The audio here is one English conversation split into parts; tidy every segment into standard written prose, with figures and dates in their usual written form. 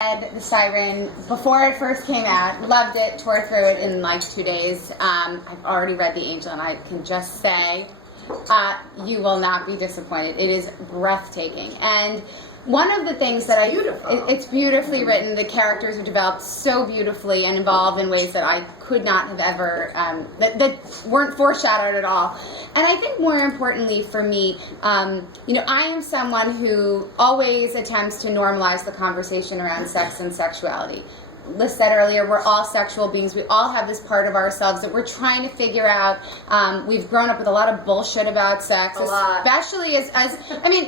read The Siren before it first came out, loved it, tore through it in like 2 days. I've already read The Angel, and I can just say you will not be disappointed. It is breathtaking. And one of the things that it's beautifully written. The characters are developed so beautifully and evolve in ways that I could not have ever, that weren't foreshadowed at all. And I think more importantly for me, I am someone who always attempts to normalize the conversation around sex and sexuality. Liz said earlier, we're all sexual beings. We all have this part of ourselves that we're trying to figure out. We've grown up with a lot of bullshit about sex, especially as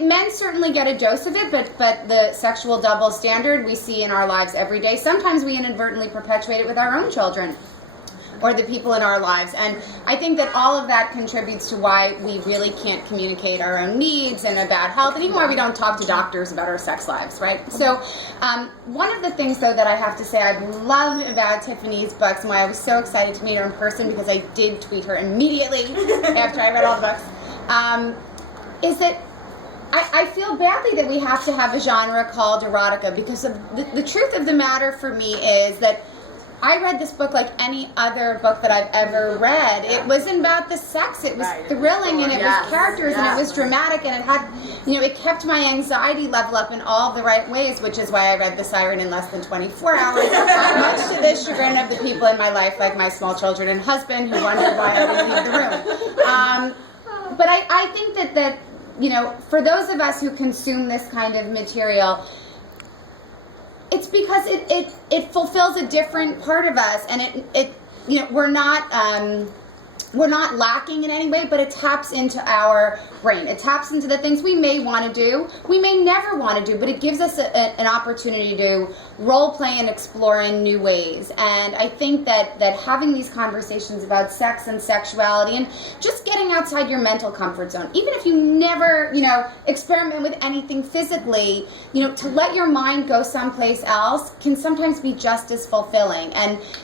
men certainly get a dose of it, but the sexual double standard we see in our lives every day. Sometimes we inadvertently perpetuate it with our own children or the people in our lives. And I think that all of that contributes to why we really can't communicate our own needs and about health, and even why we don't talk to doctors about our sex lives, right? So one of the things, though, that I have to say I love about Tiffany's books, and why I was so excited to meet her in person, because I did tweet her immediately after I read all the books, is that I feel badly that we have to have a genre called erotica, because the truth of the matter for me is that I read this book like any other book that I've ever read. It wasn't about the sex. It was thrilling, and it was characters, and it was dramatic, and it had, it kept my anxiety level up in all the right ways, which is why I read The Siren in less than 24 hours, much to the chagrin of the people in my life, like my small children and husband, who wondered why I would leave the room. But I think that for those of us who consume this kind of material, it's because it fulfills a different part of us, and we're not lacking in any way, but it taps into our brain. It taps into the things we may want to do, we may never want to do, but it gives us an opportunity to role play and explore in new ways. And I think that having these conversations about sex and sexuality and just getting outside your mental comfort zone, even if you never, experiment with anything physically, to let your mind go someplace else can sometimes be just as fulfilling. And